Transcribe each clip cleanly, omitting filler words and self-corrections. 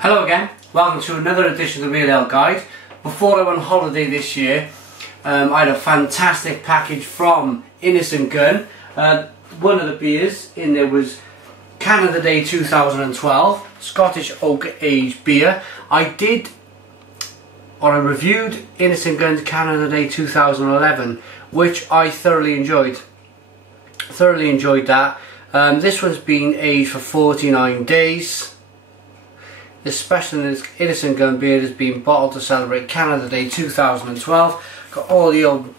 Hello again, welcome to another edition of the Real Ale Guide. Before I went on holiday this year, I had a fantastic package from Innis and Gunn. One of the beers in there was Canada Day 2012, Scottish Oak Aged Beer. I reviewed Innis and Gunn's Canada Day 2011, which I thoroughly enjoyed. That. This one's been aged for 49 days. This special Innis and Gunn beer has been bottled to celebrate Canada Day 2012. Got all the old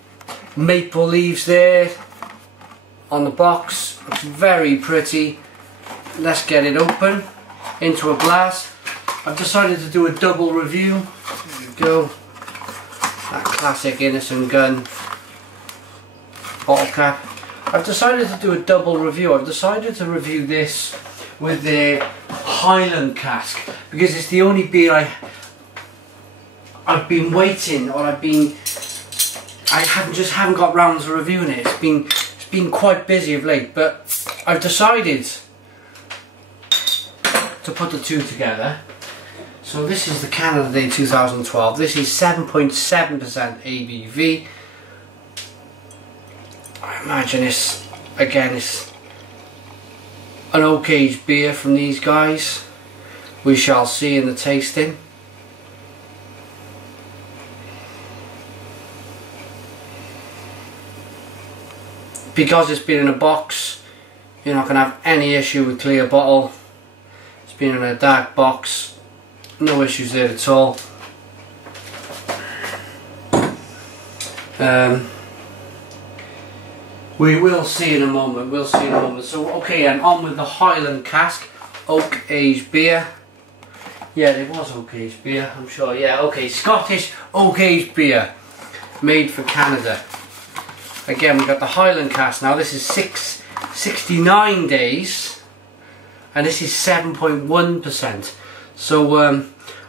maple leaves there on the box. Looks very pretty. Let's get it open into a glass. I've decided to do a double review. There we go. That classic Innis and Gunn bottle cap. I've decided to do a double review. I've decided to review this with the Highland Cask because it's the only beer I've been waiting, or I haven't got round to reviewing it. It's been quite busy of late, but I've decided to put the two together. So this is the Canada Day 2012. This is 7.7% ABV. I imagine it's an oak aged beer from these guys. We shall see in the tasting. Because it's been in a box, you're not going to have any issue with clear bottle. It's been in a dark box, no issues there at all. We will see in a moment. So okay, and on with the Highland Cask Oak Aged Beer. Yeah, it was oak aged beer, I'm sure. Yeah, okay, Scottish Oak Aged Beer, made for Canada. Again, we've got the Highland Cask now. This is 69 days, and this is 7.1%. So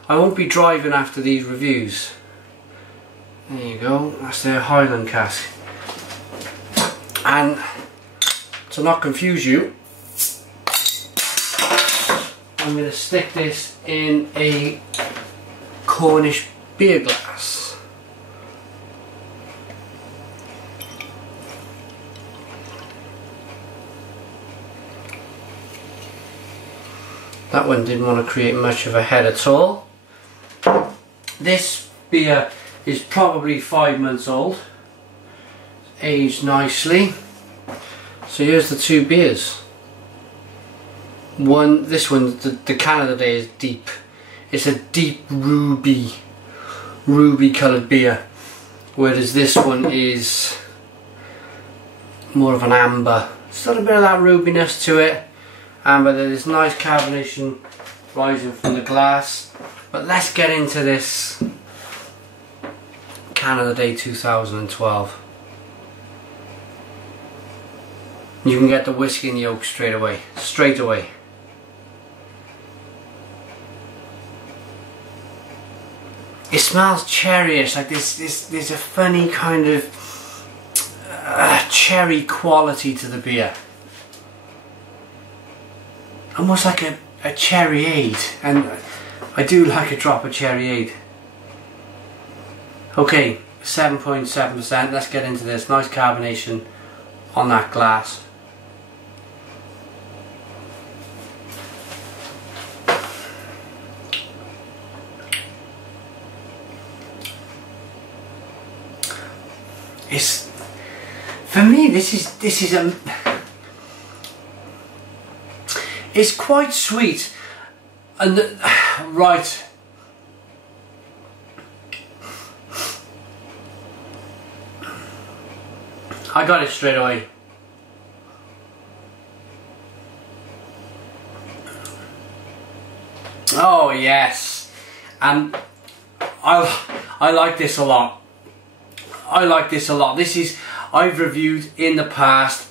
I won't be driving after these reviews. There you go. That's their Highland Cask. And to not confuse you, I'm going to stick this in a Cornish beer glass. That one didn't want to create much of a head at all. This beer is probably 5 months old. Aged nicely. So here's the two beers. This one, the Canada Day, is deep. It's a deep ruby coloured beer, whereas this one is more of an amber. Still a bit of that rubiness to it, amber. There's nice carbonation rising from the glass. But let's get into this Canada Day 2012. You can get the whiskey and the oak straight away. It smells cherryish, like there's a funny kind of cherry quality to the beer. Almost like a cherryade, and I do like a drop of cherryade. Okay, 7.7%, let's get into this. Nice carbonation on that glass. For me, this is it's quite sweet, and right. I got it straight away. Oh yes, and I like this a lot. I've reviewed in the past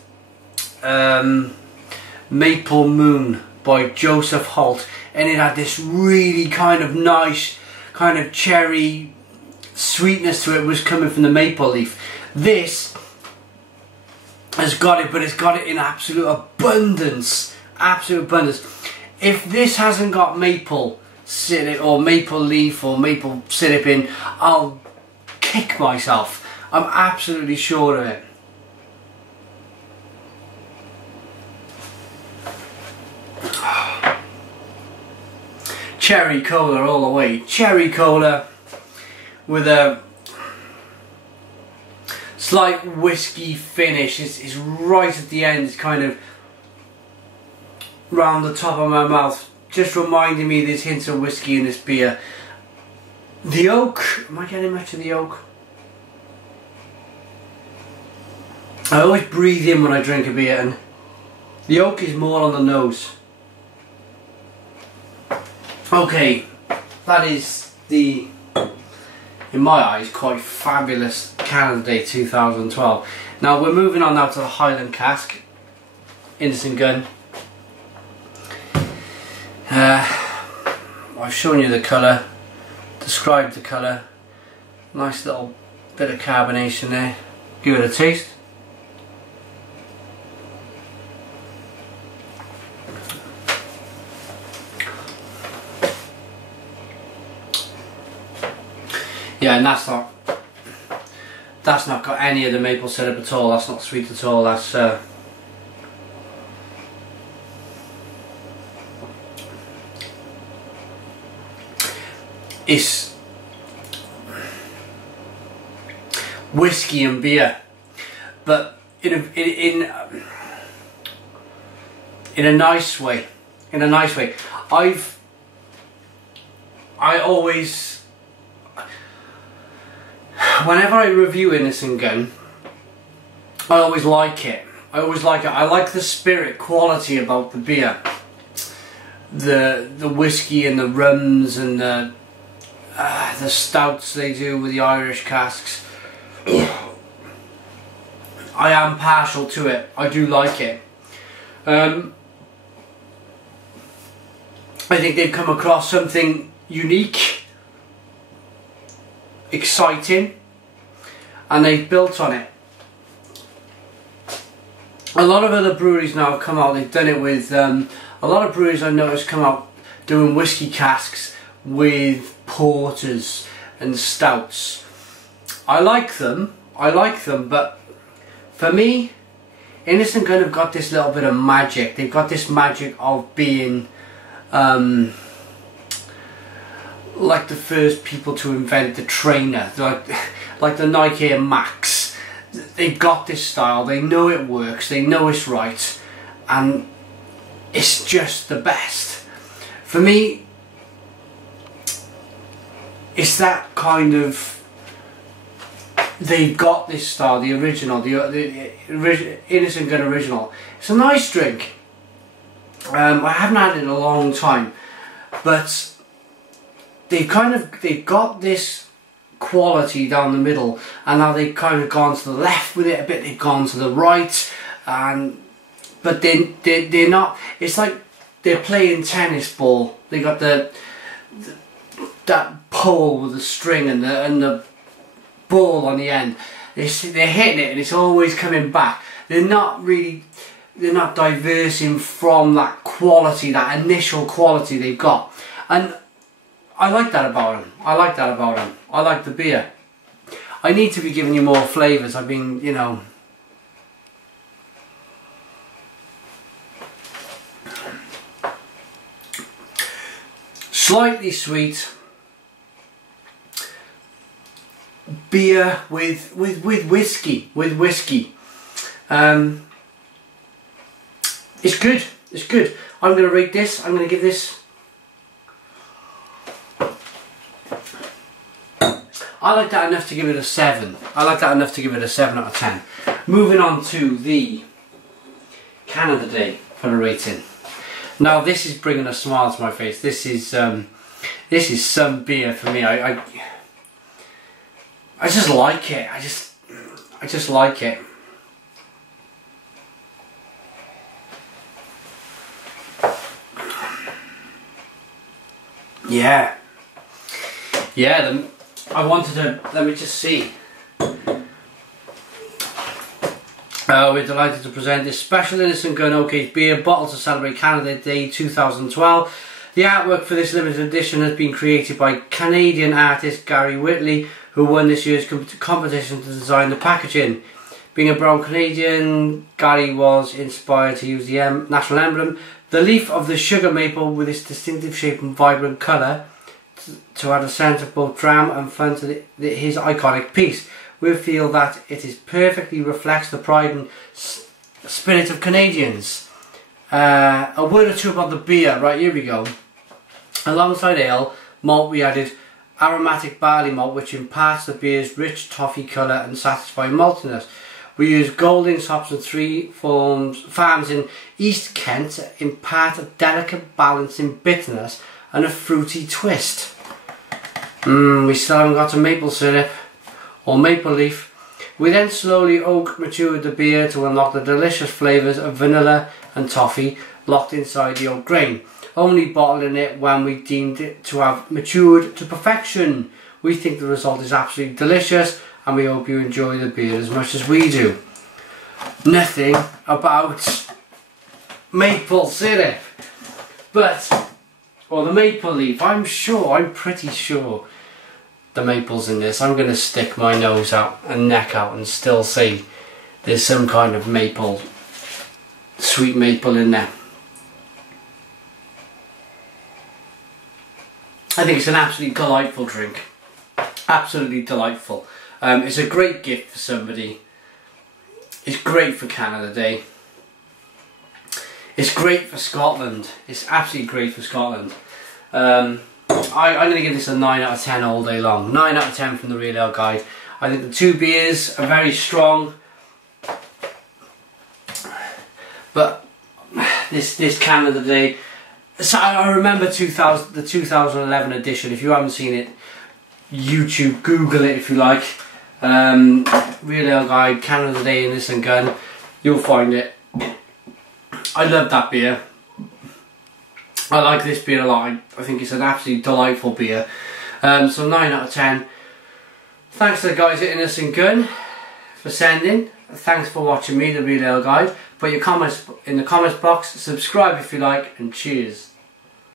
Maple Moon by Joseph Holt, and it had this really kind of nice kind of cherry sweetness to it. It was coming from the maple leaf. This has got it, but it's got it in absolute abundance. If this hasn't got maple syrup or maple leaf or maple syrup in, I'll kick myself. I'm absolutely sure of it. Cherry cola all the way. Cherry cola with a slight whiskey finish. It's right at the end. It's kind of round the top of my mouth, just reminding me there's hints of whiskey in this beer. The oak, am I getting much of the oak? I always breathe in when I drink a beer, and the oak is more on the nose. Okay, that is the, in my eyes, quite fabulous Canada Day 2012. Now we're moving on now to the Highland Cask, Innis and Gunn. I've shown you the colour, described the colour, nice little bit of carbonation there. Give it a taste. Yeah, and that's not got any of the maple syrup at all. That's not sweet at all. That's it's whiskey and beer, but in a nice way. In a nice way. I always, whenever I review Innis and Gunn, I always like it. I like the spirit quality about the beer. The whiskey and the rums and the stouts they do with the Irish casks. I am partial to it. I do like it. I think they've come across something unique, exciting, and they've built on it. A lot of other breweries now have come out, they've done it with, a lot of breweries I've noticed come out doing whiskey casks with porters and stouts. I like them, but for me, Innis and Gunn have got this little bit of magic. They've got this magic of being like the first people to invent the trainer, like the Nike Air Max. They've got this style, they know it works, they know it's right, and it's just the best. For me, it's that kind of, they've got this style, the original, the Innis and Gunn original. It's a nice drink. I haven't had it in a long time, but they've got this quality down the middle, and now they've kind of gone to the left with it a bit, they've gone to the right, but they're not, it's like they're playing tennis ball. They got that pole with the string and the ball on the end. They're hitting it and it's always coming back. They're not diversing from that quality, that initial quality they've got, and I like that about them. I like the beer. I need to be giving you more flavours. I've been, you know, slightly sweet beer with whiskey. It's good. It's good. I'm going to rate this. I'm going to give this. I like that enough to give it a 7. I like that enough to give it a 7 out of 10. Moving on to the Canada Day for the rating. Now this is bringing a smile to my face. This is some beer for me. I just like it. I just like it. Yeah. Yeah, I wanted to, let me just see. We're delighted to present this special Innis and Gunn Oak Aged beer bottled to celebrate Canada Day 2012. The artwork for this limited edition has been created by Canadian artist Gary Whitley, who won this year's competition to design the packaging. Being a brown Canadian, Gary was inspired to use the national emblem, the leaf of the sugar maple with its distinctive shape and vibrant colour, to add a sense of both drama and fun to his iconic piece. We feel that it perfectly reflects the pride and spirit of Canadians. A word or two about the beer. Right, here we go. Alongside ale malt, we added aromatic barley malt, which imparts the beer's rich toffee colour and satisfying maltiness. We use Goldings hops from 3 farms in East Kent to impart a delicate balance in bitterness and a fruity twist. We still haven't got to maple syrup or maple leaf. We then slowly oak matured the beer to unlock the delicious flavours of vanilla and toffee locked inside the oak grain, only bottling it when we deemed it to have matured to perfection. We think the result is absolutely delicious, and we hope you enjoy the beer as much as we do. Nothing about maple syrup, or the maple leaf. I'm pretty sure the maple's in this. I'm going to stick my nose out and neck out and still say there's some kind of maple, sweet maple in there. I think it's an absolutely delightful drink. Absolutely delightful. It's a great gift for somebody. It's great for Canada Day. It's great for Scotland. It's absolutely great for Scotland. I'm going to give this a 9 out of 10 all day long. 9 out of 10 from the Real Ale Guide. I think the 2 beers are very strong. But this Canada Day... So I remember the 2011 edition. If you haven't seen it, YouTube, Google it if you like. Real Ale Guide, Canada Day, Innis and Gunn. You'll find it. I love that beer. I like this beer a lot. I think it's an absolutely delightful beer. So 9 out of 10. Thanks to the guys at Innis and Gunn for sending. Thanks for watching me, the Real Ale Guide. Put your comments in the comments box. Subscribe if you like, and cheers.